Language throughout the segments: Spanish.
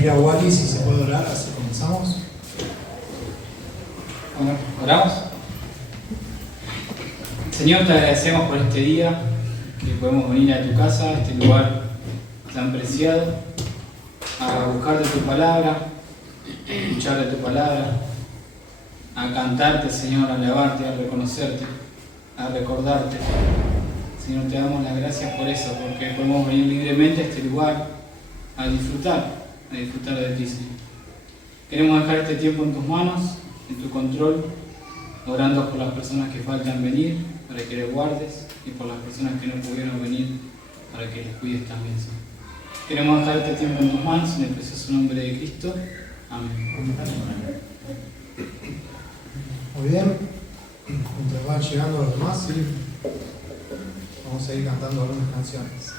pedir a Wally si se puede orar, así comenzamos. Bueno, oramos. Señor, te agradecemos por este día, que podemos venir a tu casa, a este lugar tan preciado, a buscar de tu palabra, a escuchar de tu palabra, a cantarte, Señor, a alabarte, a reconocerte, a recordarte. Señor, te damos las gracias por eso, porque podemos venir libremente a este lugar a disfrutar de ti, Señor. Queremos dejar este tiempo en tus manos, en tu control, orando por las personas que faltan venir, para que les guardes, y por las personas que no pudieron venir, para que les cuides también, Señor. Queremos dejar este tiempo en tus manos, en el precioso nombre de Cristo. Amén. Muy bien. Mientras van llegando los demás, sí, vamos a ir cantando algunas canciones.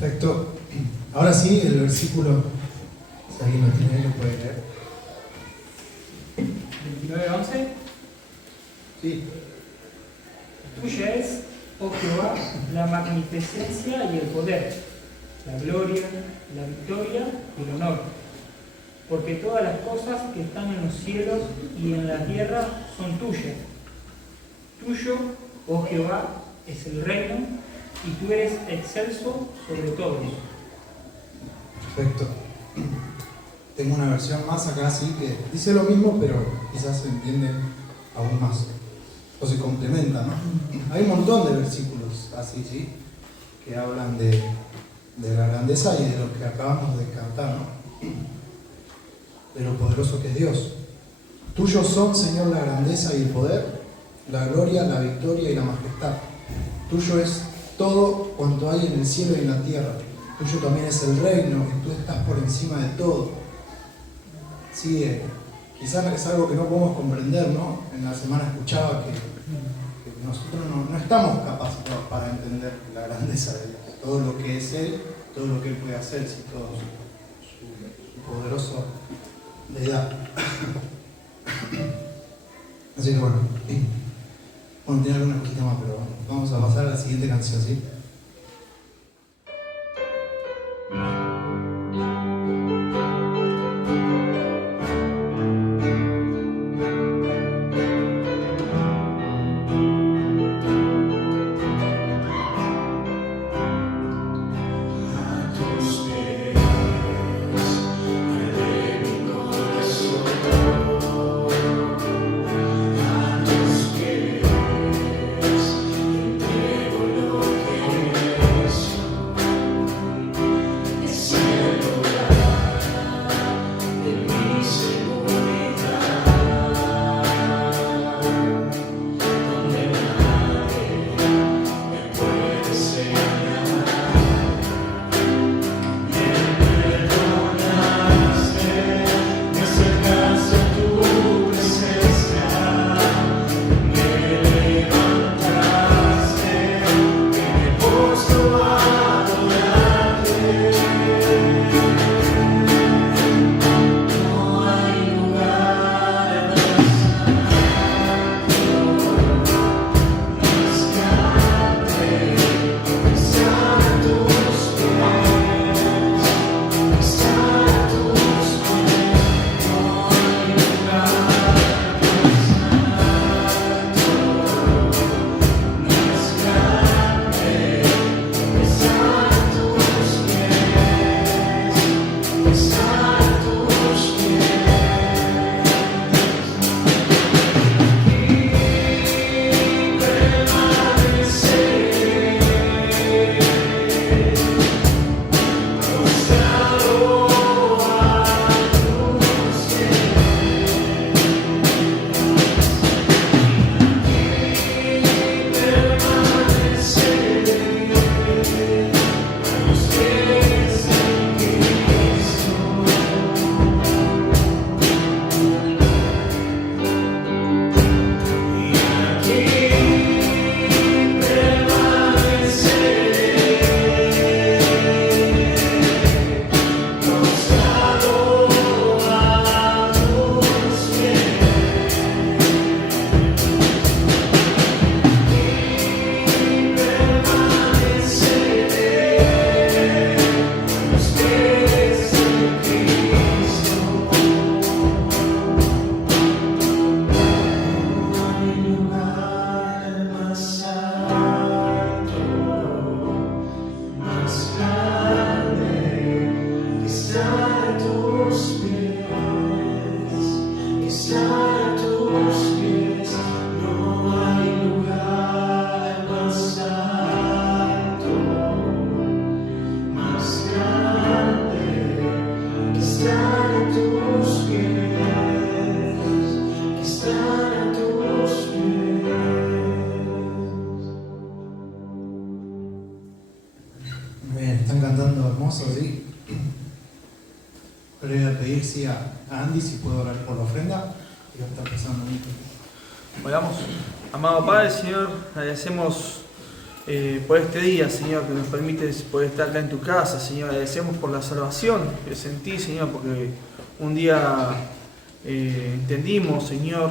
Perfecto. Ahora sí, el versículo, si alguien lo tiene, lo puede leer. 29:11. Sí. Tuya es, oh Jehová, la magnificencia y el poder, la gloria, la victoria y el honor, porque todas las cosas que están en los cielos y en la tierra son tuyas. Tuyo, oh Jehová, es el reino, y tú eres excelso sobre todos. Perfecto. Tengo una versión más acá, sí, que dice lo mismo, pero quizás se entiende aún más. O se complementa, ¿no? Hay un montón de versículos así, ¿sí? Que hablan de la grandeza y de lo que acabamos de cantar, ¿no? De lo poderoso que es Dios. Tuyos son, Señor, la grandeza y el poder, la gloria, la victoria y la majestad. Tuyo es todo cuanto hay en el cielo y en la tierra. Tuyo también es el reino, y tú estás por encima de todo. Sí, quizás es algo que no podemos comprender, ¿no? En la semana escuchaba que nosotros no estamos capacitados para entender la grandeza de Dios. Todo lo que es Él, todo lo que Él puede hacer, sí, todo su poderoso deidad. Así que bueno, tiene algunas cositas más, pero bueno, vamos a pasar a la siguiente canción, ¿sí? ¿Sí? Le voy a pedir sí, a Andy si puedo orar por la ofrenda y va a estar pasando un poquito. Oramos. Amado Padre, Señor, agradecemos por este día, Señor, que nos permites poder estar acá en tu casa, Señor. Agradecemos por la salvación que sentí, Señor, porque un día entendimos, Señor,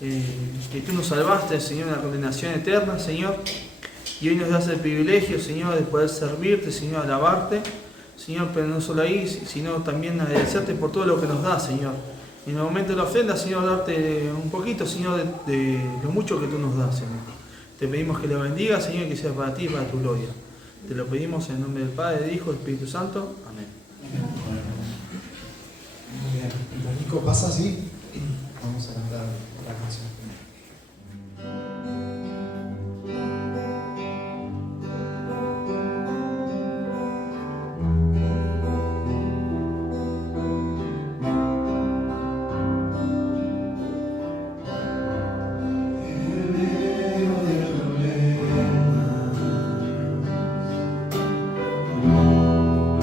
que tú nos salvaste, Señor, de la condenación eterna, Señor. Y hoy nos das el privilegio, Señor, de poder servirte, Señor, alabarte. Señor, pero no solo ahí, sino también agradecerte por todo lo que nos das, Señor. Y en el momento de la ofrenda, Señor, darte un poquito, Señor, de lo mucho que tú nos das, Señor. Te pedimos que lo bendiga, Señor, y que sea para ti y para tu gloria. Te lo pedimos en el nombre del Padre, del Hijo y del Espíritu Santo. Amén. Muy bien. Mientras Nico pasa así, vamos a cantar la canción. Cuando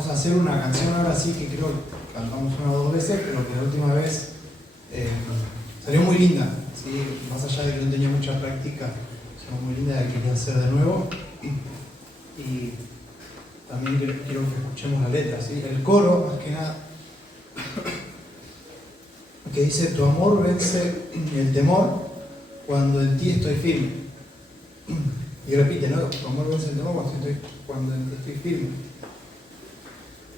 vamos a hacer una canción ahora sí que creo que cantamos una o dos veces, pero que la última vez salió muy linda, ¿sí? Más allá de que no tenía mucha práctica, salió muy linda, la quería hacer de nuevo. Y también quiero que escuchemos la letra, ¿sí? El coro, más que nada, que dice: tu amor vence el temor cuando en ti estoy firme. Y repite, ¿no? Tu amor vence el temor cuando en ti estoy firme.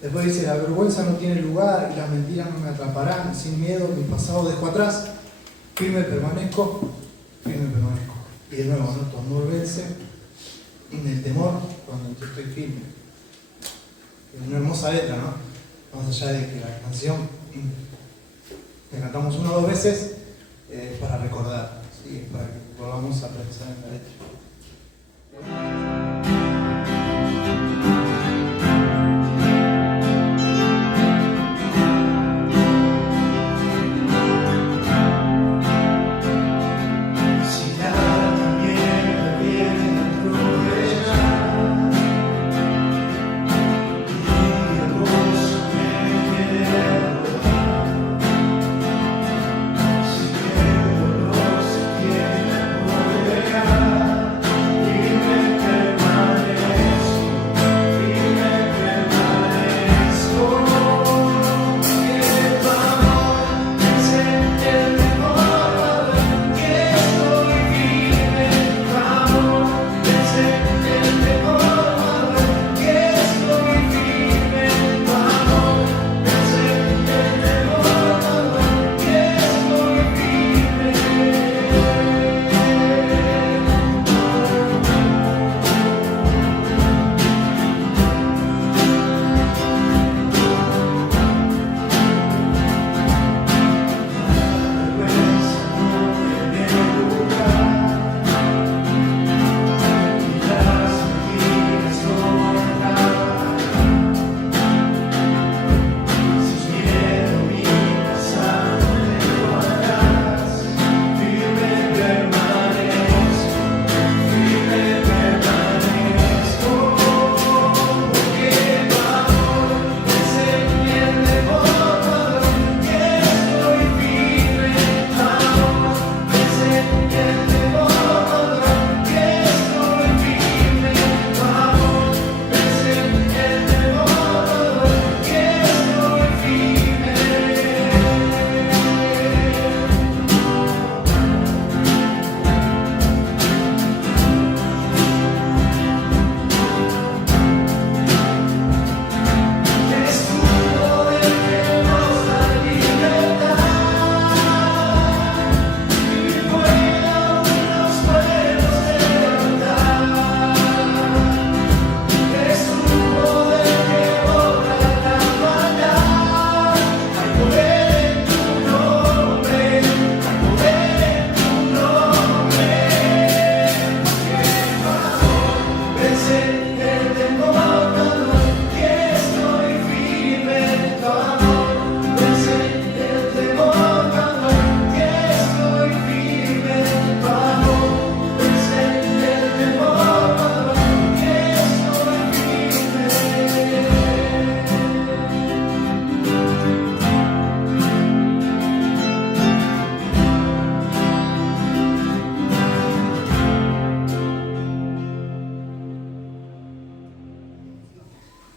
Después dice: la vergüenza no tiene lugar y las mentiras no me atraparán. Sin miedo mi pasado dejo atrás. Firme permanezco, firme permanezco. Y de nuevo, ¿no? Tu amor vence el temor cuando en ti estoy firme. Es una hermosa letra, ¿no? Más allá de que la canción que cantamos una o dos veces para recordar, ¿sí? Para que volvamos a pensar en la letra.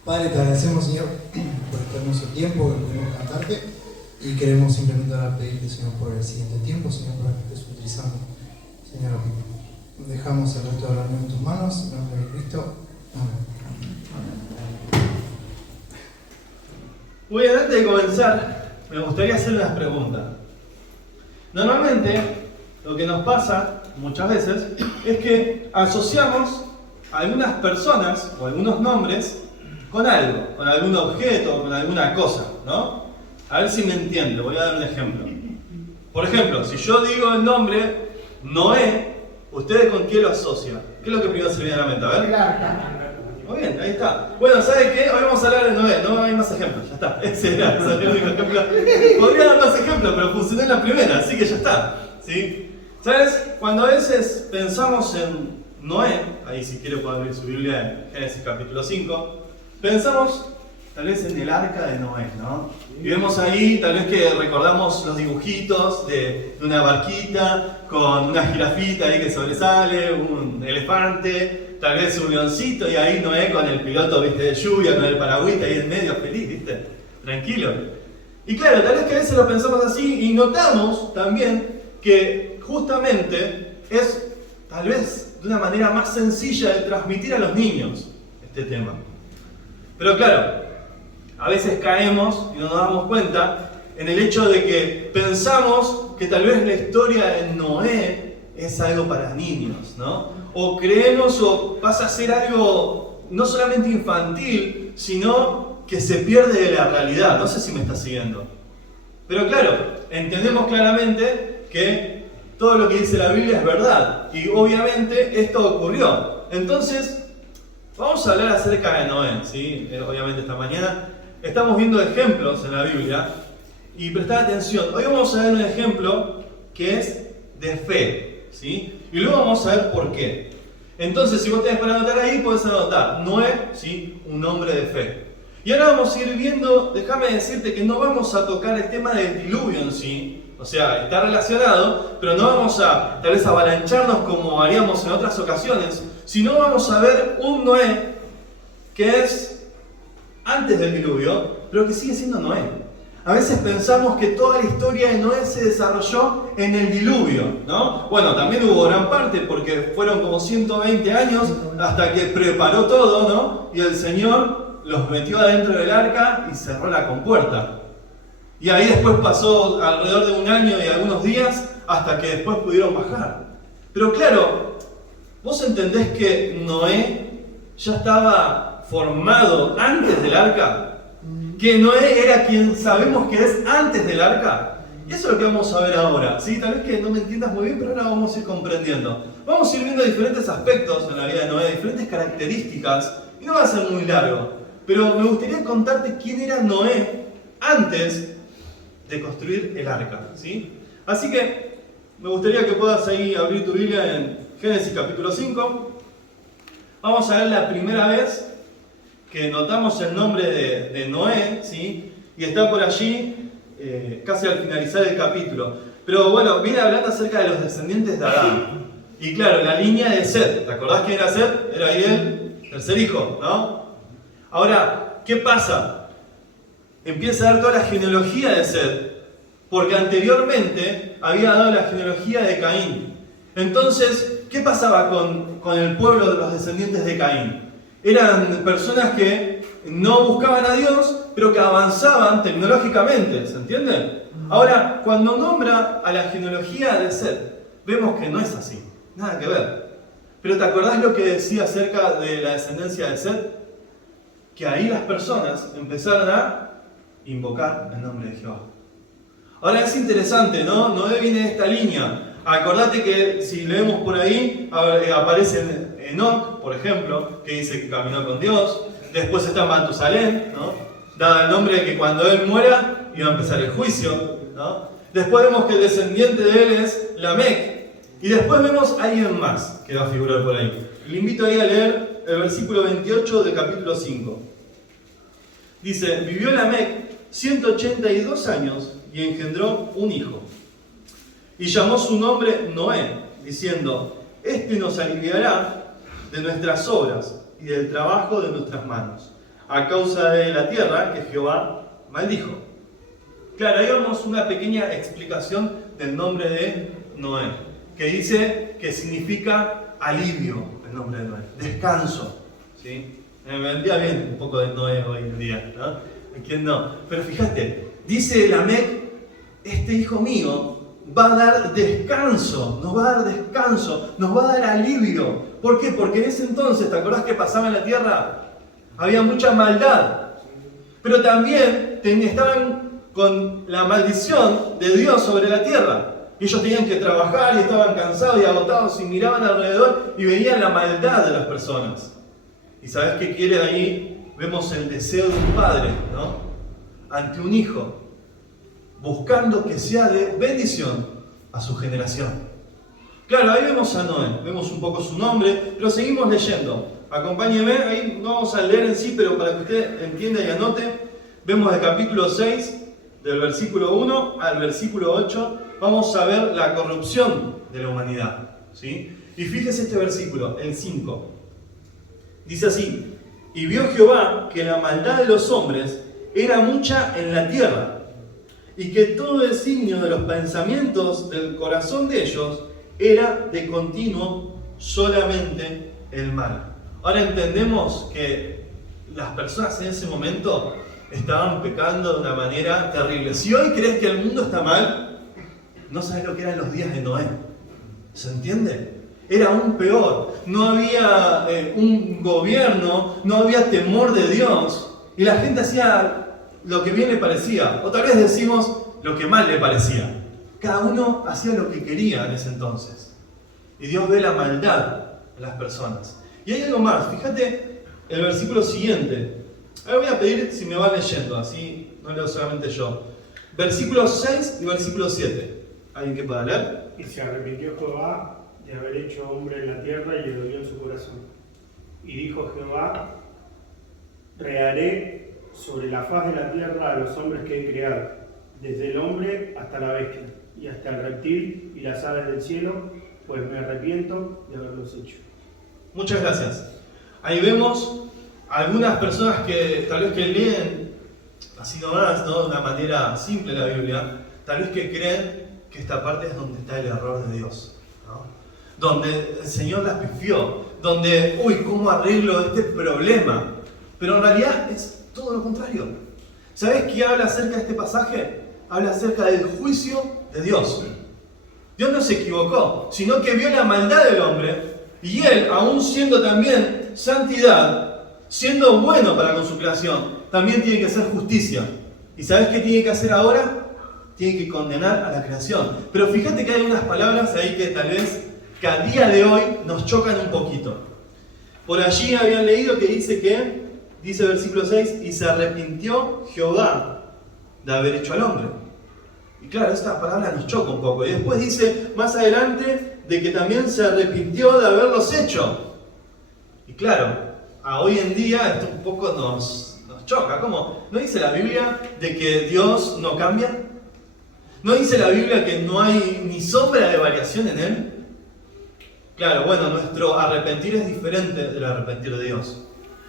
Padre, te agradecemos, Señor, por este hermoso tiempo que pudimos cantarte y queremos simplemente ahora pedirte, Señor, por el siguiente tiempo, Señor, para que estés utilizando. Señor, dejamos el resto de la reunión en tus manos, en nombre de Cristo. Amén. Muy bien, antes de comenzar, me gustaría hacer unas preguntas. Normalmente, lo que nos pasa muchas veces es que asociamos a algunas personas o algunos nombres con algo, con algún objeto, con alguna cosa, ¿no? A ver si me entiende, voy a dar un ejemplo. Por ejemplo, si yo digo el nombre Noé, ¿ustedes con qué lo asocian? ¿Qué es lo que primero se viene a la mente? A ver. Muy bien, ahí está. Bueno, ¿sabe qué? Hoy vamos a hablar de Noé, no hay más ejemplos, ya está. Ese era el único ejemplo. Podría dar más ejemplos, pero funcionó en la primera, así que ya está. ¿Sí? ¿Sabes? Cuando a veces pensamos en Noé, ahí si quiere puede abrir su Biblia en Génesis capítulo 5, pensamos tal vez en el arca de Noé, ¿no? Y vemos ahí, tal vez que recordamos los dibujitos de una barquita con una jirafita ahí que sobresale, un elefante, tal vez un leoncito y ahí Noé con el piloto, viste, de lluvia, con el paragüita ahí en medio, feliz, viste, tranquilo. Y claro, tal vez que a veces lo pensamos así y notamos también que justamente es tal vez de una manera más sencilla de transmitir a los niños este tema. Pero claro, a veces caemos y no nos damos cuenta en el hecho de que pensamos que tal vez la historia de Noé es algo para niños, ¿no? O creemos o pasa a ser algo no solamente infantil, sino que se pierde de la realidad. No sé si me está siguiendo. Pero claro, entendemos claramente que todo lo que dice la Biblia es verdad. Y obviamente esto ocurrió. Entonces, vamos a hablar acerca de Noé, ¿sí? Obviamente esta mañana estamos viendo ejemplos en la Biblia. Y prestad atención, hoy vamos a ver un ejemplo que es de fe, ¿sí? Y luego vamos a ver por qué. Entonces, si vos tenés para anotar ahí, podés anotar Noé, ¿sí? Un hombre de fe. Y ahora vamos a ir viendo, déjame decirte que no vamos a tocar el tema del diluvio en sí, o sea, está relacionado, pero no vamos a tal vez avalancharnos como haríamos en otras ocasiones, sino vamos a ver un Noé que es antes del diluvio, pero que sigue siendo Noé. A veces pensamos que toda la historia de Noé se desarrolló en el diluvio, ¿no? Bueno, también hubo gran parte porque fueron como 120 años hasta que preparó todo, ¿no? Y el Señor los metió adentro del arca y cerró la compuerta. Y ahí después pasó alrededor de un año y algunos días hasta que después pudieron bajar. Pero claro, vos entendés que Noé ya estaba formado antes del arca. Que Noé era quien sabemos que es antes del arca. Y eso es lo que vamos a ver ahora, ¿sí? Tal vez que no me entiendas muy bien, pero ahora vamos a ir comprendiendo. Vamos a ir viendo diferentes aspectos en la vida de Noé, diferentes características, y no va a ser muy largo. Pero me gustaría contarte quién era Noé antes de construir el arca, ¿sí? Así que me gustaría que puedas ahí abrir tu Biblia en Génesis capítulo 5. Vamos a ver la primera vez que notamos el nombre de Noé, ¿sí? Y está por allí, casi al finalizar el capítulo. Pero bueno, viene hablando acerca de los descendientes de Adán. Y claro, la línea de Set. ¿Te acordás quién era Set? Era ahí el tercer hijo, ¿no? Ahora, ¿qué pasa? Empieza a dar toda la genealogía de Set, porque anteriormente había dado la genealogía de Caín. Entonces, ¿qué pasaba con el pueblo de los descendientes de Caín? Eran personas que no buscaban a Dios, pero que avanzaban tecnológicamente, ¿se entiende? Ahora, cuando nombra a la genealogía de Set, vemos que no es así, nada que ver. Pero ¿te acordás lo que decía acerca de la descendencia de Set? Que ahí las personas empezaron a invocar el nombre de Jehová. Ahora es interesante, ¿no? Noé viene de esta línea. Acordate que si leemos por ahí, aparece Enoc, por ejemplo, que dice que caminó con Dios. Después está Matusalén, ¿no? Dado el nombre de que cuando él muera iba a empezar el juicio, ¿no? Después vemos que el descendiente de él es Lamec. Y después vemos a alguien más que va a figurar por ahí. Le invito ahí a leer el versículo 28 del capítulo 5. Dice, vivió Lamec 182 años y engendró un hijo. Y llamó su nombre Noé, diciendo, este nos aliviará de nuestras obras y del trabajo de nuestras manos, a causa de la tierra que Jehová maldijo. Claro, ahí vemos una pequeña explicación del nombre de Noé, que dice que significa alivio, el nombre de Noé, descanso, ¿sí? Me vendría bien un poco de Noé hoy en día, ¿no? ¿Quién no? Pero fíjate, dice Lamec, este hijo mío va a dar descanso, nos va a dar descanso, nos va a dar alivio. ¿Por qué? Porque en ese entonces, ¿te acordás que pasaba en la tierra? Había mucha maldad, pero también estaban con la maldición de Dios sobre la tierra. Ellos tenían que trabajar y estaban cansados y agotados y miraban alrededor y veían la maldad de las personas. ¿Y sabes qué quiere ahí? Vemos el deseo de un padre, ¿no? Ante un hijo, buscando que sea de bendición a su generación. Claro, ahí vemos a Noé, vemos un poco su nombre, pero seguimos leyendo. acompáñeme, ahí no vamos a leer en sí, pero para que usted entienda y anote, vemos el capítulo 6, del versículo 1 al versículo 8, vamos a ver la corrupción de la humanidad, ¿sí? Y fíjese este versículo, el 5. Dice así: y vio Jehová que la maldad de los hombres era mucha en la tierra, y que todo designio de los pensamientos del corazón de ellos era de continuo solamente el mal. Ahora entendemos que las personas en ese momento estaban pecando de una manera terrible. Si hoy crees que el mundo está mal, no sabes lo que eran los días de Noé. ¿Se entiende? Era aún peor. No había un gobierno, no había temor de Dios. Y la gente hacía lo que bien le parecía. O tal vez decimos lo que mal le parecía. Cada uno hacía lo que quería en ese entonces. Y Dios ve la maldad en las personas. Y hay algo más. Fíjate el versículo siguiente. Ahora voy a pedir si me va leyendo, así no leo solamente yo. Versículo 6 y versículo 7. ¿Alguien que pueda leer? Y se arrepintió Jehová de haber hecho hombre en la tierra y le dolió en su corazón. Y dijo Jehová: rearé sobre la faz de la tierra a los hombres que he creado, desde el hombre hasta la bestia, y hasta el reptil y las aves del cielo, pues me arrepiento de haberlos hecho. Muchas gracias. Ahí vemos algunas personas que tal vez que leen así nomás, ¿no? De una manera simple la Biblia, tal vez que creen que esta parte es donde está el error de Dios, ¿no? Donde el Señor las pifió, donde, uy, ¿cómo arreglo este problema? Pero en realidad es todo lo contrario. ¿Sabes qué habla acerca de este pasaje? Habla acerca del juicio de Dios. Dios no se equivocó, sino que vio la maldad del hombre y Él, aún siendo también santidad, siendo bueno para con su creación, también tiene que hacer justicia. ¿Y sabes qué tiene que hacer ahora? Tiene que condenar a la creación. Pero fíjate que hay unas palabras ahí que tal vez que a día de hoy nos chocan un poquito. Por allí habían leído que dice versículo 6, y se arrepintió Jehová de haber hecho al hombre. Y claro, esta palabra nos choca un poco. Y después dice más adelante de que también se arrepintió de haberlos hecho. Y claro, a hoy en día esto un poco nos choca. ¿Cómo? ¿No dice la Biblia de que Dios no cambia? ¿No dice la Biblia que no hay ni sombra de variación en Él? Claro, bueno, nuestro arrepentir es diferente del arrepentir de Dios.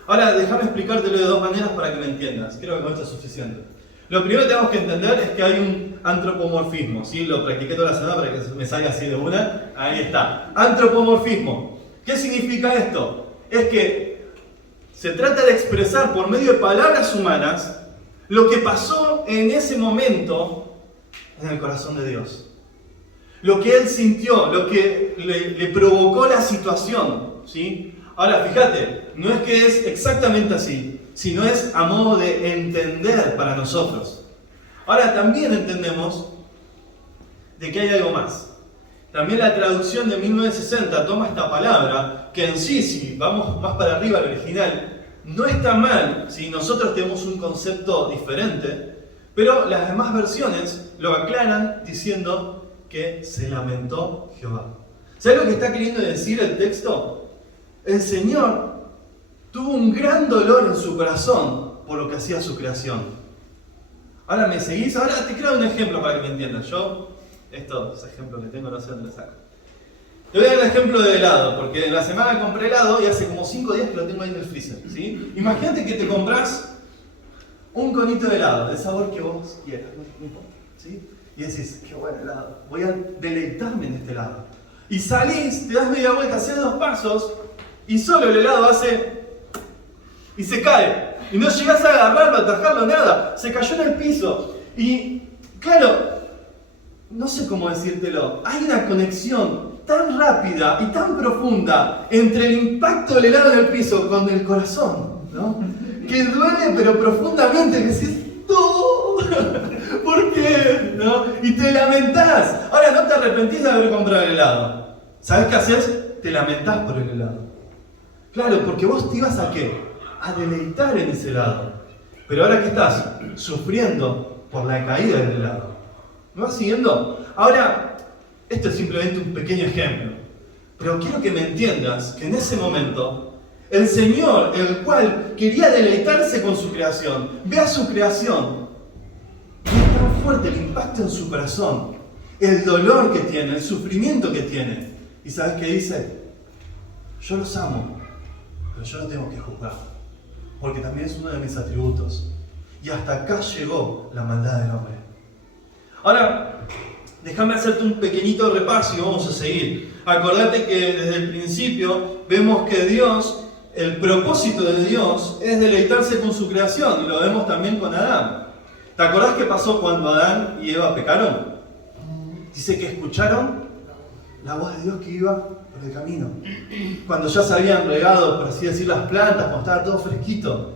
Ahora, déjame explicártelo de dos maneras para que me entiendas. Creo que con esto es suficiente. Lo primero que tenemos que entender es que hay un antropomorfismo, ¿sí? Lo practiqué toda la semana para que me salga así de una. Ahí está. Antropomorfismo. ¿Qué significa esto? Es que se trata de expresar por medio de palabras humanas lo que pasó en ese momento en el corazón de Dios. Lo que Él sintió, lo que le provocó la situación, ¿sí? Ahora, fíjate, no es que es exactamente así, sino es a modo de entender para nosotros. Ahora, también entendemos de que hay algo más. También la traducción de 1960 toma esta palabra, que en sí, si vamos más para arriba al original, no está mal, si nosotros tenemos un concepto diferente, pero las demás versiones lo aclaran diciendo que se lamentó Jehová. ¿Sabes lo que está queriendo decir el texto? El Señor tuvo un gran dolor en su corazón por lo que hacía su creación. Ahora me seguís, ahora te quiero dar un ejemplo para que me entiendas. Yo, estos ejemplos que tengo no sé dónde saco. Te voy a dar el ejemplo de helado, porque en la semana compré helado y hace como 5 días que lo tengo ahí en el freezer, ¿sí? Imagínate que te compras un conito de helado, del sabor que vos quieras, no importa, ¿sí? Y decís, qué buen helado, voy a deleitarme en este helado. Y salís, te das media vuelta, haces 2 pasos, y solo el helado hace y se cae. Y no llegás a agarrarlo, a atajarlo, nada. Se cayó en el piso. Y claro, no sé cómo decírtelo. Hay una conexión tan rápida y tan profunda entre el impacto del helado en el piso con el corazón, ¿no? Que duele pero profundamente. Que decís, no, ¿por qué? ¿No? Y te lamentás. Ahora no te arrepentís de haber comprado el helado. ¿Sabés qué haces? Te lamentás por el helado. Claro, porque vos te ibas a ¿qué? A deleitar en ese helado. Pero ahora que estás sufriendo por la caída del helado. ¿Me vas siguiendo? Ahora, esto es simplemente un pequeño ejemplo. Pero quiero que me entiendas que en ese momento El Señor, el cual quería deleitarse con su creación, ve a su creación. Y es tan fuerte el impacto en su corazón, el dolor que tiene, el sufrimiento que tiene. ¿Y sabes qué dice? Yo los amo, pero yo no tengo que juzgar, porque también es uno de mis atributos. Y hasta acá llegó la maldad del hombre. Ahora, déjame hacerte un pequeñito repaso y vamos a seguir. Acordate que desde el principio vemos que Dios, el propósito de Dios es deleitarse con su creación, y lo vemos también con Adán. ¿Te acordás qué pasó cuando Adán y Eva pecaron? Dice que escucharon la voz de Dios que iba por el camino. Cuando ya se habían regado, por así decir, las plantas, cuando estaba todo fresquito.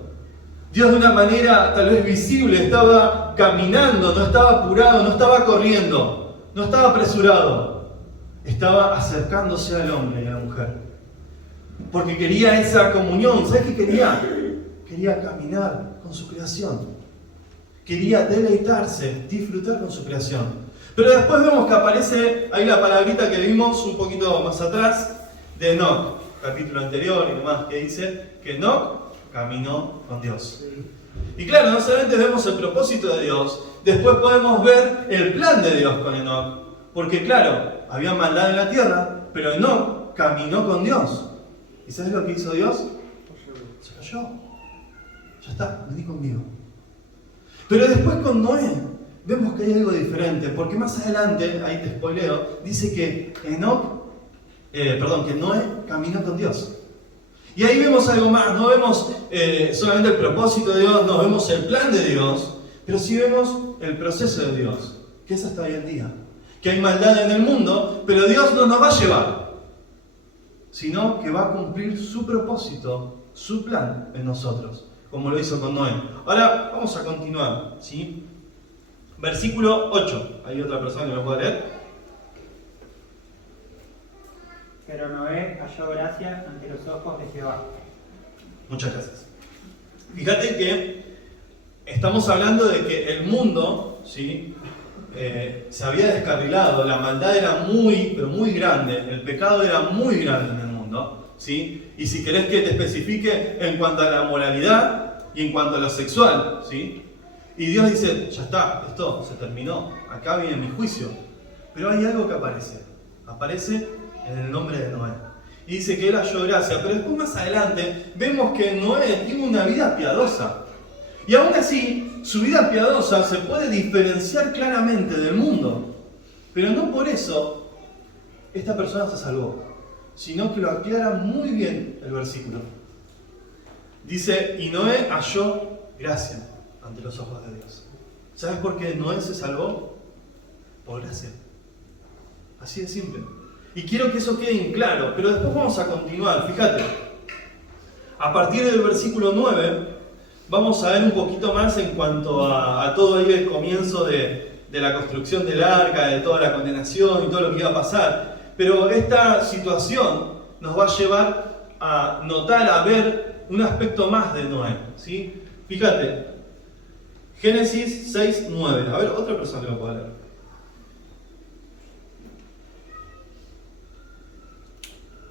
Dios de una manera tal vez visible estaba caminando, no estaba apurado, no estaba corriendo, no estaba apresurado. Estaba acercándose al hombre y a la mujer. Porque quería esa comunión. ¿Sabes qué quería? Quería caminar con su creación. Quería deleitarse, disfrutar con su creación. Pero después vemos que aparece ahí la palabrita que vimos un poquito más atrás de Enoc, capítulo anterior y demás, que dice que Enoc caminó con Dios. Y claro, no solamente vemos el propósito de Dios, después podemos ver el plan de Dios con Enoc. Porque claro, había maldad en la tierra, pero Enoc caminó con Dios. ¿Y sabes lo que hizo Dios? Se cayó. Ya está, vení conmigo. Pero después con Noé vemos que hay algo diferente, porque más adelante, ahí te spoileo, dice que que Noé caminó con Dios. Y ahí vemos algo más, no vemos solamente el propósito de Dios, no vemos el plan de Dios, pero sí vemos el proceso de Dios, que es hasta hoy en día. Que hay maldad en el mundo, pero Dios no nos va a llevar, sino que va a cumplir su propósito, su plan en nosotros, como lo hizo con Noé. Ahora vamos a continuar, ¿sí? Versículo 8. ¿Hay otra persona que lo pueda leer? Pero Noé halló gracia ante los ojos de Jehová. Muchas gracias. Fíjate que estamos hablando de que el mundo, ¿sí? Se había descarrilado, la maldad era muy, pero muy grande, el pecado era muy grande en el mundo, ¿sí? Y si querés que te especifique en cuanto a la moralidad y en cuanto a lo sexual, ¿sí? Y Dios dice, ya está, esto se terminó, acá viene mi juicio. Pero hay algo que aparece en el nombre de Noé. Y dice que él halló gracia, pero después más adelante vemos que Noé tiene una vida piadosa. Y aún así, su vida piadosa se puede diferenciar claramente del mundo. Pero no por eso esta persona se salvó, sino que lo aclara muy bien el versículo. Dice, y Noé halló gracia ante los ojos de Dios. ¿Sabes por qué Noé se salvó? Por gracia. Así de simple. Y quiero que eso quede en claro, pero después vamos a continuar. Fíjate, a partir del versículo 9, vamos a ver un poquito más en cuanto a todo ahí el comienzo de la construcción del arca, de toda la condenación y todo lo que iba a pasar. Pero esta situación nos va a llevar a notar, a ver un aspecto más de Noé, ¿sí? Fíjate, Génesis 6, 9. A ver, otra persona que lo pueda leer.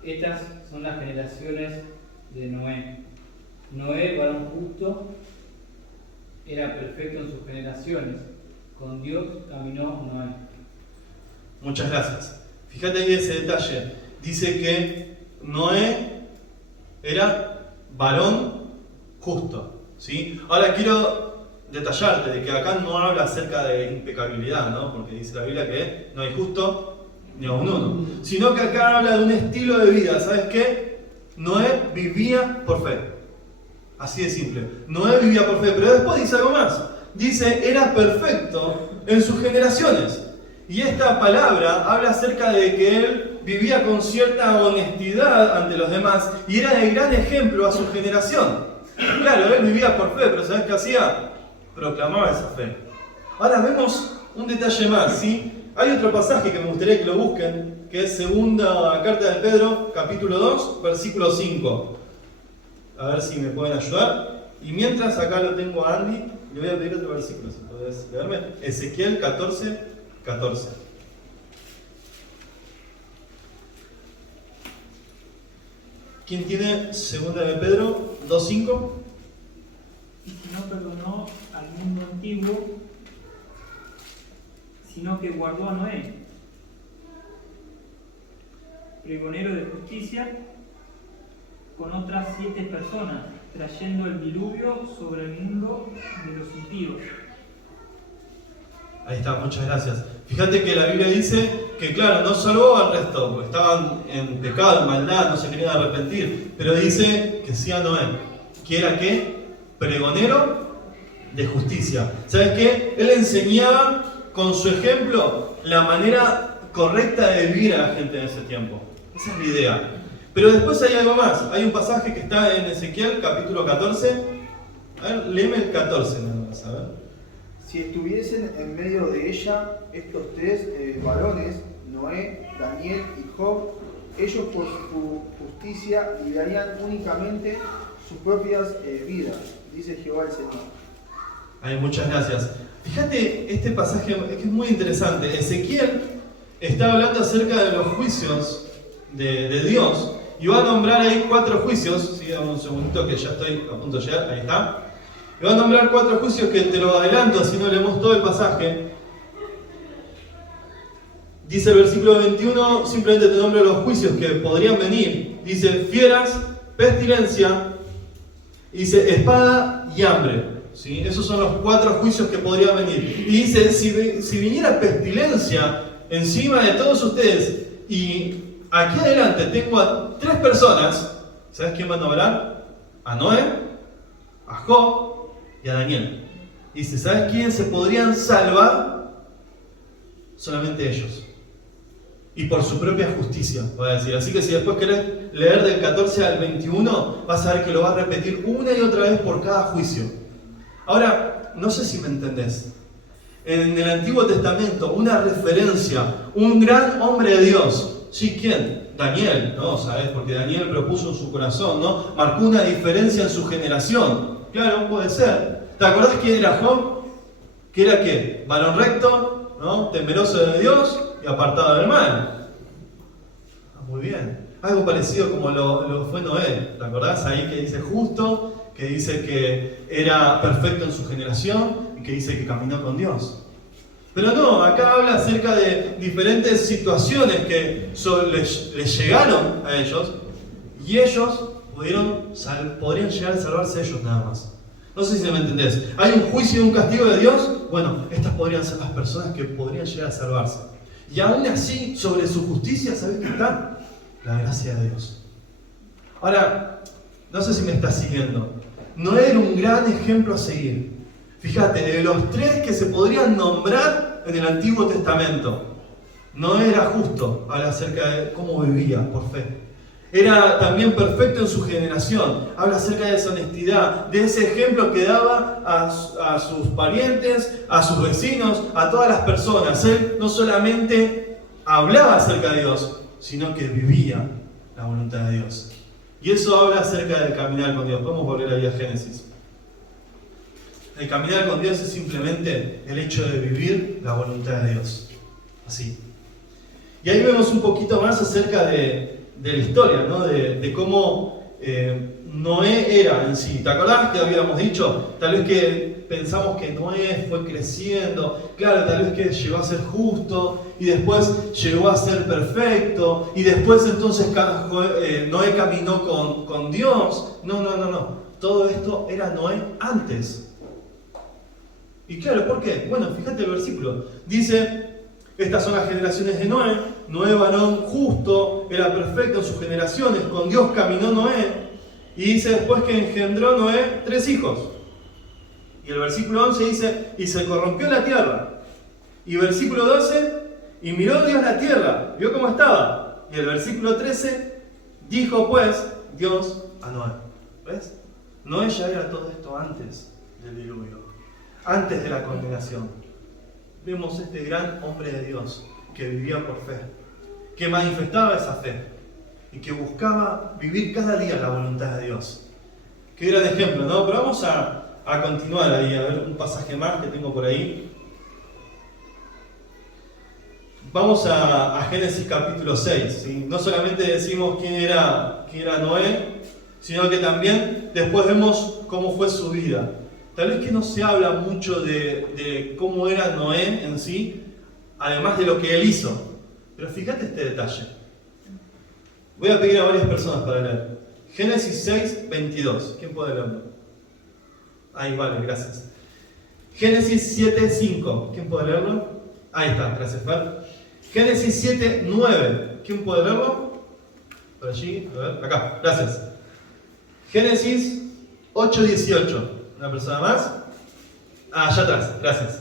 Estas son las generaciones de Noé. Noé, varón justo, era perfecto en sus generaciones. Con Dios caminó Noé. Muchas gracias. Fíjate ahí ese detalle. Dice que Noé era varón justo, ¿sí? Ahora quiero detallarte de que acá no habla acerca de impecabilidad, ¿no? Porque dice la Biblia que no hay justo ni a uno, sino que acá habla de un estilo de vida. ¿Sabes qué? Noé vivía por fe. Así de simple. Noé vivía por fe, pero después dice algo más. Dice, era perfecto en sus generaciones. Y esta palabra habla acerca de que él vivía con cierta honestidad ante los demás y era de gran ejemplo a su generación. Claro, él vivía por fe, pero ¿sabes qué hacía? Proclamaba esa fe. Ahora vemos un detalle más, ¿sí? Hay otro pasaje que me gustaría que lo busquen, que es segunda carta de Pedro, capítulo 2, versículo 5. A ver si me pueden ayudar. Y mientras acá lo tengo a Andy, le voy a pedir otro versículo, si podés leerme. Ezequiel 14, 14. ¿Quién tiene 2 de Pedro 2:5? Y si no perdonó al mundo antiguo, sino que guardó a Noé, pregonero de justicia, con otras 7 personas, trayendo el diluvio sobre el mundo de los impíos. Ahí está, muchas gracias. Fíjate que la Biblia dice que, claro, no salvó al resto, porque estaban en pecado, en maldad, no se querían arrepentir, pero dice que sí a Noé, que era ¿qué? Pregonero de justicia. ¿Sabes qué? Él enseñaba con su ejemplo la manera correcta de vivir a la gente en ese tiempo. Esa es la idea. Pero después hay algo más. Hay un pasaje que está en Ezequiel, capítulo 14. A ver, léeme el 14, nada más, a ver. Si estuviesen en medio de ella estos 3 varones, Noé, Daniel y Job, ellos por su justicia librarían únicamente sus propias vidas, dice Jehová el Señor. Ay, muchas gracias. Fíjate, este pasaje es muy interesante. Ezequiel está hablando acerca de los juicios de Dios y va a nombrar ahí 4 juicios. Sí, dame un segundito que ya estoy a punto de llegar. Ahí está. Y va a nombrar 4 juicios que te lo adelanto, así no leemos todo el pasaje. Dice el versículo 21, simplemente te nombro los juicios que podrían venir. Dice fieras, pestilencia, dice espada y hambre. ¿Sí? Esos son los 4 juicios que podrían venir. Y dice, si viniera pestilencia encima de todos ustedes, y aquí adelante tengo a 3 personas, ¿sabes quién va a nombrar? A Noé, a Job y a Daniel. Y dice, ¿sabes quién se podrían salvar? Solamente ellos. Y por su propia justicia, voy a decir. Así que si después querés leer del 14 al 21, vas a ver que lo va a repetir una y otra vez por cada juicio. Ahora, no sé si me entendés. En el Antiguo Testamento, una referencia, un gran hombre de Dios. ¿Sí? ¿Quién? Daniel, ¿no? ¿Sabes? Porque Daniel propuso en su corazón, ¿no? Marcó una diferencia en su generación. Claro, puede ser. ¿Te acordás quién era Job? ¿Que era qué? Varón recto, ¿no? Temeroso de Dios y apartado del mal. Muy bien. Algo parecido como lo fue Noé. ¿Te acordás ahí que dice justo? Que dice que era perfecto en su generación y que dice que caminó con Dios. Pero no, acá habla acerca de diferentes situaciones que les llegaron a ellos y ellos podrían llegar a salvarse ellos nada más. No sé si me entendés. ¿Hay un juicio y un castigo de Dios? Bueno, estas podrían ser las personas que podrían llegar a salvarse. Y aún así, sobre su justicia, ¿sabés qué está? La gracia de Dios. Ahora, no sé si me estás siguiendo. Noé era un gran ejemplo a seguir. Fíjate, de los 3 que se podrían nombrar en el Antiguo Testamento, Noé era justo, habla acerca de cómo vivía por fe. Era también perfecto en su generación, habla acerca de esa honestidad, de ese ejemplo que daba a sus parientes, a sus vecinos, a todas las personas. Él no solamente hablaba acerca de Dios, sino que vivía la voluntad de Dios. Y eso habla acerca del caminar con Dios. Podemos volver ahí a Génesis. El caminar con Dios es simplemente el hecho de vivir la voluntad de Dios. Así. Y ahí vemos un poquito más acerca de la historia, ¿no? De cómo Noé era en sí. ¿Te acordás que habíamos dicho? Tal vez que pensamos que Noé fue creciendo. Claro, tal vez que llegó a ser justo y después llegó a ser perfecto y después entonces Noé caminó con Dios. No. Todo esto era Noé antes. Y claro, ¿por qué? Bueno, fíjate el versículo. Dice, estas son las generaciones de Noé. Noé, varón justo, era perfecto en sus generaciones. Con Dios caminó Noé. Y dice después que engendró Noé 3 hijos. Y el versículo 11 dice, y se corrompió la tierra. Y versículo 12, y miró Dios la tierra, vio cómo estaba. Y el versículo 13, dijo pues Dios a Noé. ¿Ves? Noé ya era todo esto antes del diluvio. Antes de la condenación. Vemos este gran hombre de Dios que vivía por fe, que manifestaba esa fe y que buscaba vivir cada día la voluntad de Dios. Qué gran ejemplo, ¿no? Pero vamos a continuar ahí, a ver un pasaje más que tengo por ahí. Vamos a Génesis capítulo 6. ¿Sí? No solamente decimos quién era Noé, sino que también después vemos cómo fue su vida. Tal vez que no se habla mucho de cómo era Noé en sí, además de lo que él hizo. Pero fíjate este detalle. Voy a pedir a varias personas para leer. Génesis 6, 22. ¿Quién puede leerlo? Ahí vale, gracias. Génesis 7, 5. ¿Quién puede leerlo? Ahí está, gracias, Fer. Génesis 7, 9. ¿Quién puede leerlo? Por allí, a ver, acá, gracias. Génesis 8, 18. ¿Una persona más? Allá atrás, gracias.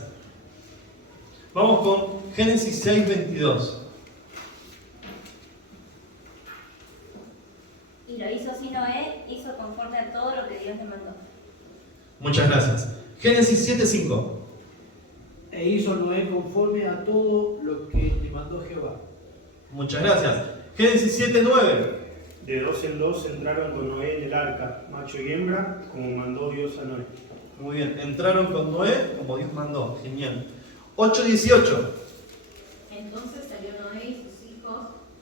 Vamos con Génesis 6, 22. Y lo hizo así Noé, hizo conforme a todo lo que Dios le mandó. Muchas gracias. Génesis 7, 5. E hizo Noé conforme a todo lo que le mandó Jehová. Muchas gracias. Génesis 7, 9. De 2 en 2 entraron con Noé en el arca, macho y hembra, como mandó Dios a Noé. Muy bien, entraron con Noé como Dios mandó. Genial. 8, 18. Entonces salió Noé y sus hijos,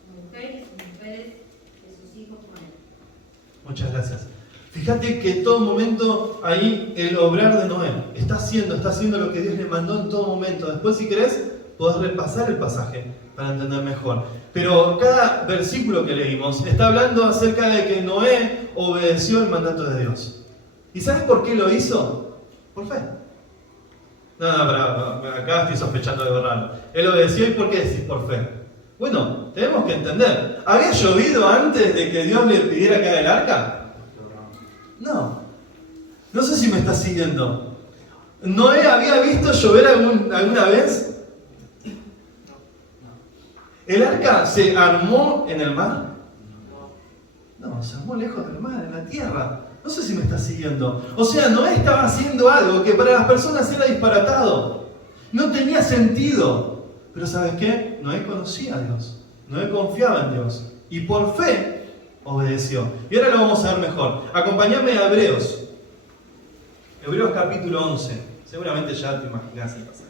su mujer y sus mujeres de sus hijos con él. Muchas gracias. Fíjate que en todo momento ahí el obrar de Noé está haciendo lo que Dios le mandó en todo momento. Después, si querés, podés repasar el pasaje para entender mejor. Pero cada versículo que leímos está hablando acerca de que Noé obedeció el mandato de Dios. ¿Y sabes por qué lo hizo? Por fe. No, acá estoy sospechando algo raro. Él obedeció, ¿y por qué decís por fe? Bueno, tenemos que entender. ¿Había llovido antes de que Dios le pidiera que haga el arca? No. No sé si me estás siguiendo. ¿Noé había visto llover alguna vez? ¿El arca se armó en el mar? No, se armó lejos del mar, en la tierra. No sé si me estás siguiendo. O sea, Noé estaba haciendo algo que para las personas era disparatado. No tenía sentido. Pero ¿sabes qué? Noé conocía a Dios. Noé confiaba en Dios. Y por fe obedeció. Y ahora lo vamos a ver mejor. Acompáñame a Hebreos. Hebreos capítulo 11. Seguramente ya te imaginas el pasaje.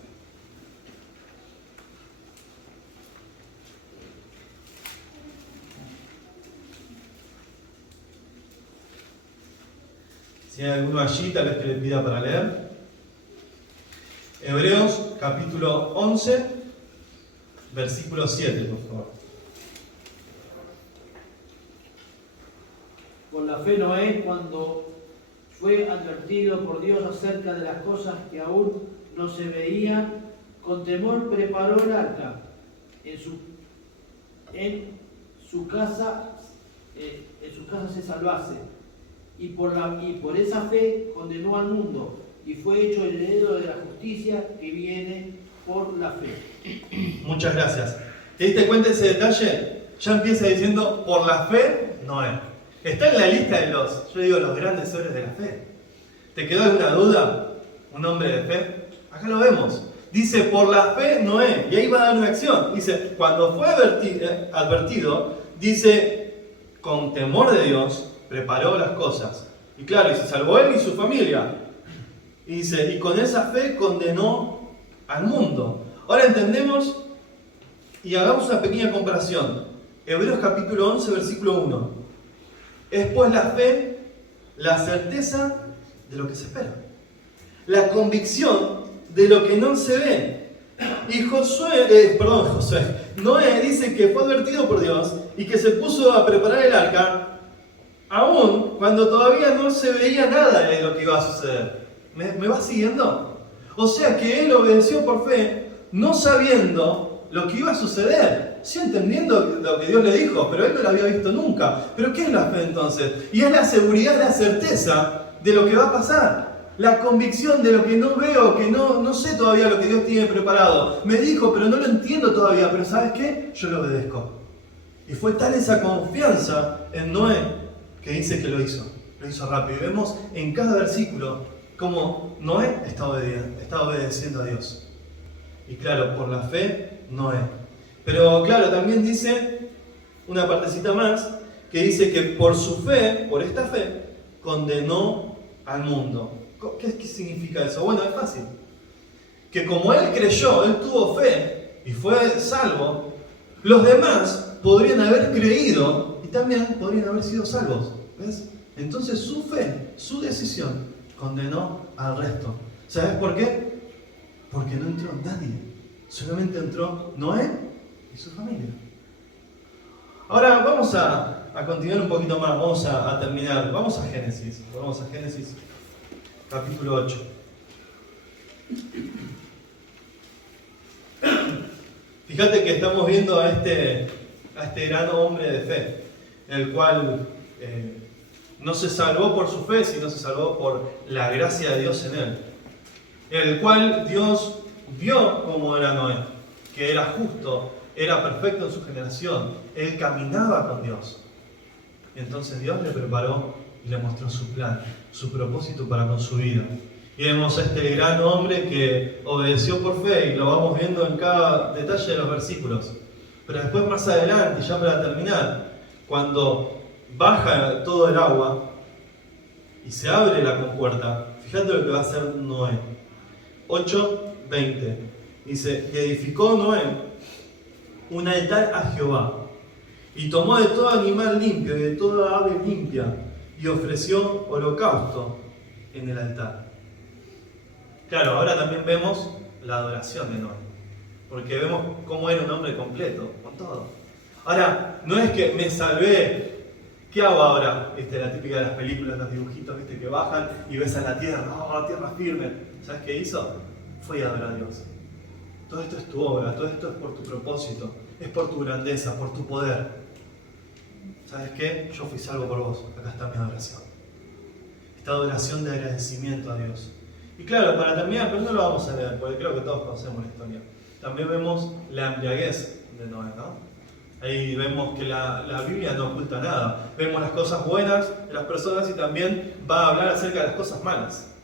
Si hay alguno allí, tal vez que le pida para leer. Hebreos capítulo 11, versículo 7, por favor. Por la fe Noé, cuando fue advertido por Dios acerca de las cosas que aún no se veían, con temor preparó el arca en su casa se salvase. Y por esa fe condenó al mundo y fue hecho heredero de la justicia que viene por la fe. Muchas gracias. ¿Te diste cuenta de ese detalle? Ya empieza diciendo, por la fe, Noé. Está en la lista de los grandes hombres de la fe. ¿Te quedó alguna duda? ¿Un hombre de fe? Acá lo vemos. Dice, por la fe, Noé. Y ahí va a dar una acción. Dice, cuando fue advertido, dice, con temor de Dios, preparó las cosas. Y claro, y se salvó él y su familia. Y dice, y con esa fe condenó al mundo. Ahora entendemos y hagamos una pequeña comparación. Hebreos capítulo 11, versículo 1. Es pues la fe, la certeza de lo que se espera. La convicción de lo que no se ve. Y Noé dice que fue advertido por Dios y que se puso a preparar el arca aún cuando todavía no se veía nada de lo que iba a suceder. ¿Me vas siguiendo? O sea que él obedeció por fe, no sabiendo lo que iba a suceder. Sí, entendiendo lo que Dios le dijo, pero él no lo había visto nunca. ¿Pero qué es la fe entonces? Y es la seguridad, la certeza de lo que va a pasar. La convicción de lo que no veo, que no sé todavía lo que Dios tiene preparado. Me dijo, pero no lo entiendo todavía. Pero ¿sabes qué? Yo lo obedezco. Y fue tal esa confianza en Noé que dice que lo hizo rápido. Y vemos en cada versículo cómo Noé está obedeciendo a Dios. Y claro, por la fe, Noé. Pero claro, también dice una partecita más, que dice que por su fe, por esta fe, condenó al mundo. ¿Qué significa eso? Bueno, es fácil. Que como él creyó, él tuvo fe, y fue salvo, los demás podrían haber creído y también podrían haber sido salvos. ¿Ves? Entonces su fe, su decisión, condenó al resto. ¿Sabes por qué? Porque no entró nadie. Solamente entró Noé y su familia. Ahora vamos a continuar un poquito más, vamos a terminar. Vamos a Génesis capítulo 8. Fíjate que estamos viendo a este gran hombre de fe, el cual no se salvó por su fe, sino se salvó por la gracia de Dios en él. El cual Dios vio cómo era Noé, que era justo, era perfecto en su generación, él caminaba con Dios. Y entonces Dios le preparó y le mostró su plan, su propósito para con su vida. Y vemos a este gran hombre que obedeció por fe, y lo vamos viendo en cada detalle de los versículos. Pero después, más adelante, ya para terminar, cuando baja todo el agua y se abre la compuerta, fíjate lo que va a hacer Noé. 8:20 dice: y edificó Noé un altar a Jehová, y tomó de todo animal limpio y de toda ave limpia, y ofreció holocausto en el altar. Claro, ahora también vemos la adoración de Noé, porque vemos cómo era un hombre completo, con todo. Ahora, no es que me salvé, ¿qué hago ahora? La típica de las películas, los dibujitos, ¿viste? Que bajan y besan la tierra, ¡oh, tierra firme! ¿Sabes qué hizo? Fue a adorar a Dios. Todo esto es tu obra, todo esto es por tu propósito, es por tu grandeza, por tu poder. ¿Sabes qué? Yo fui salvo por vos, acá está mi adoración. Esta adoración de agradecimiento a Dios. Y claro, para terminar, pero no lo vamos a leer, porque creo que todos conocemos la historia. También vemos la embriaguez de Noé, ¿no? Ahí vemos que la Biblia no oculta nada. Vemos las cosas buenas de las personas y también va a hablar acerca de las cosas malas.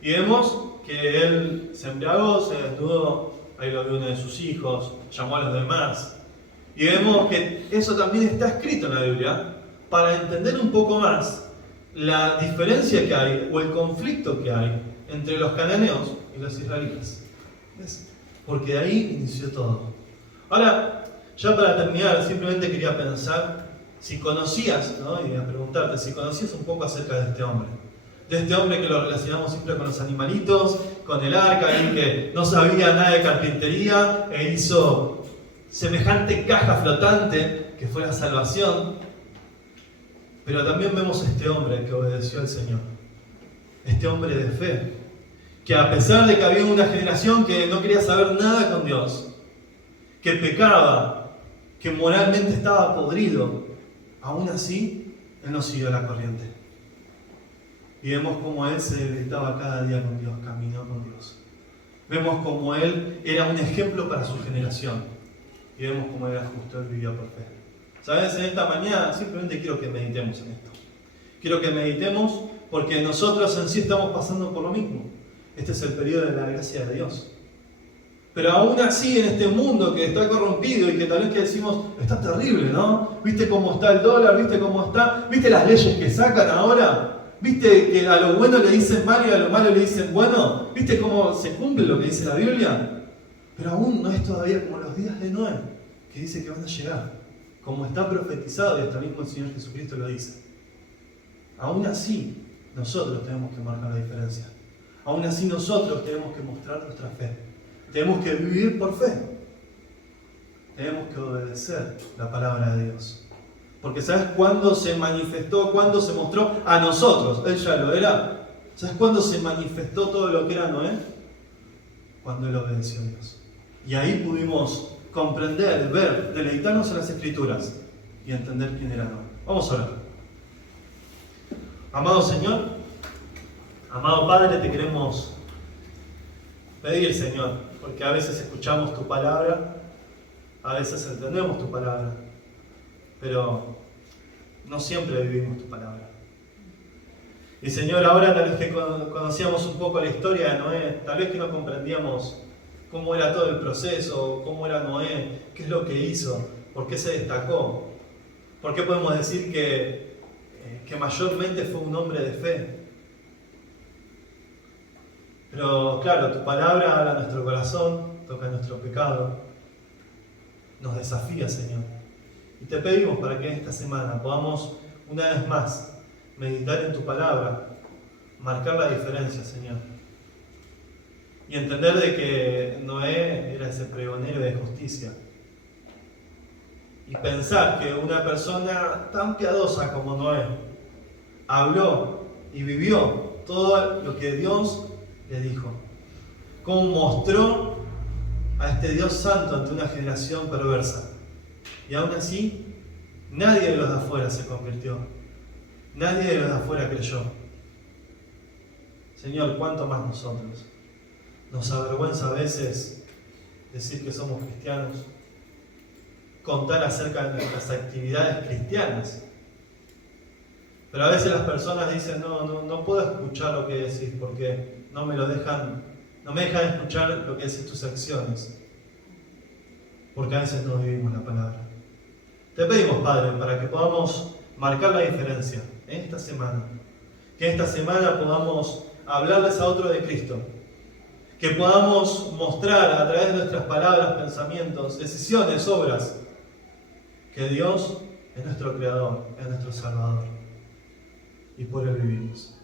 Y vemos que él se embriagó, se desnudó, ahí lo vio uno de sus hijos, llamó a los demás. Y vemos que eso también está escrito en la Biblia para entender un poco más la diferencia que hay o el conflicto que hay entre los cananeos y los israelitas. ¿Ves? Porque de ahí inició todo. Ahora, ya para terminar, simplemente quería pensar si conocías, ¿no? Y a preguntarte si conocías un poco acerca de este hombre. De este hombre que lo relacionamos siempre con los animalitos, con el arca, y que no sabía nada de carpintería e hizo semejante caja flotante que fue la salvación. Pero también vemos a este hombre que obedeció al Señor, este hombre de fe, que a pesar de que había una generación que no quería saber nada con Dios, que pecaba, que moralmente estaba podrido, aún así, él no siguió la corriente. Y vemos cómo él se deleitaba cada día con Dios, caminó con Dios. Vemos cómo él era un ejemplo para su generación. Y vemos cómo era justo, él vivía por fe. ¿Sabes? En esta mañana simplemente quiero que meditemos en esto. Quiero que meditemos porque nosotros en sí estamos pasando por lo mismo. Este es el periodo de la gracia de Dios. Pero aún así, en este mundo que está corrompido y que tal vez que decimos, está terrible, ¿no? ¿Viste cómo está el dólar? ¿Viste cómo está? ¿Viste las leyes que sacan ahora? ¿Viste que a lo bueno le dicen malo y a lo malo le dicen bueno? ¿Viste cómo se cumple lo que dice la Biblia? Pero aún no es todavía como los días de Noé, que dice que van a llegar, como está profetizado y hasta mismo el Señor Jesucristo lo dice. Aún así, nosotros tenemos que marcar la diferencia. Aún así, nosotros tenemos que mostrar nuestra fe. Tenemos que vivir por fe. Tenemos que obedecer la palabra de Dios. Porque ¿sabes cuándo se manifestó, cuándo se mostró a nosotros? Él ya lo era. ¿Sabes cuándo se manifestó todo lo que era Noé? Cuando él obedeció a Dios. Y ahí pudimos comprender, ver, deleitarnos en las Escrituras y entender quién era Noé. Vamos a orar. Amado Señor, amado Padre, te queremos pedir, Señor, porque a veces escuchamos tu palabra, a veces entendemos tu palabra, pero no siempre vivimos tu palabra. Y Señor, ahora tal vez que conocíamos un poco la historia de Noé, tal vez que no comprendíamos cómo era todo el proceso, cómo era Noé, qué es lo que hizo, por qué se destacó, por qué podemos decir que mayormente fue un hombre de fe. Pero claro, tu palabra habla a nuestro corazón, toca nuestro pecado, nos desafía, Señor. Y te pedimos para que esta semana podamos una vez más meditar en tu palabra, marcar la diferencia, Señor. Y entender de que Noé era ese pregonero de justicia. Y pensar que una persona tan piadosa como Noé habló y vivió todo lo que Dios le dijo. Cómo mostró a este Dios santo ante una generación perversa. Y aún así, nadie de los de afuera se convirtió. Nadie de los de afuera creyó. Señor, ¿cuánto más nosotros? Nos avergüenza a veces decir que somos cristianos, contar acerca de nuestras actividades cristianas. Pero a veces las personas dicen, no puedo escuchar lo que decís porque no me dejan escuchar lo que decís tus acciones. Porque a veces no vivimos la palabra. Te pedimos, Padre, para que podamos marcar la diferencia en esta semana. Que esta semana podamos hablarles a otro de Cristo. Que podamos mostrar a través de nuestras palabras, pensamientos, decisiones, obras, que Dios es nuestro Creador, es nuestro Salvador. Y por Él vivimos.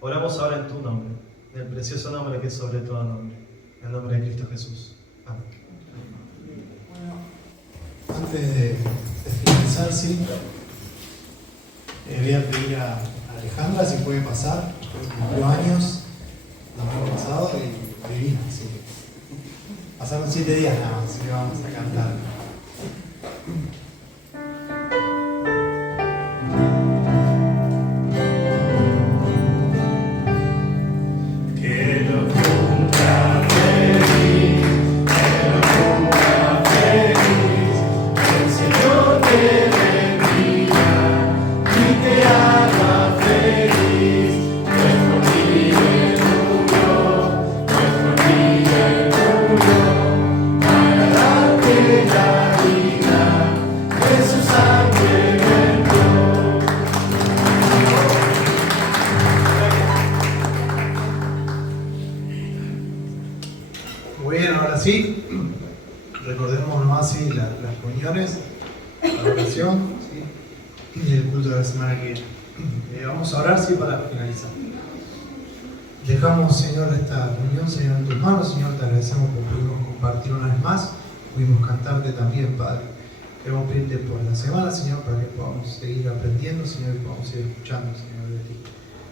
Oramos ahora en tu nombre, en el precioso nombre que es sobre todo nombre, en el nombre de Cristo Jesús. Amén. Antes de finalizar, sí, voy a pedir a Alejandra si puede pasar. Cumplió años el año pasado y divina, así que pasaron 7 días nada más, así que vamos a cantar. Sí, recordemos nomás sí, las reuniones, la oración, ¿sí? Y el culto de la semana que viene. Vamos a orar, sí, para finalizar. Dejamos, Señor, esta reunión, Señor, en tus manos. Señor, te agradecemos porque pudimos compartir una vez más, pudimos cantarte también, Padre. Queremos pedirte por la semana, Señor, para que podamos seguir aprendiendo, Señor, y podamos seguir escuchando, Señor, de ti.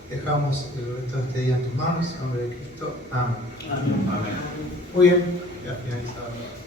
Dejamos el resto de este día en tus manos, en nombre de Cristo. Amén. Amén. Muy bien, ya finalizado.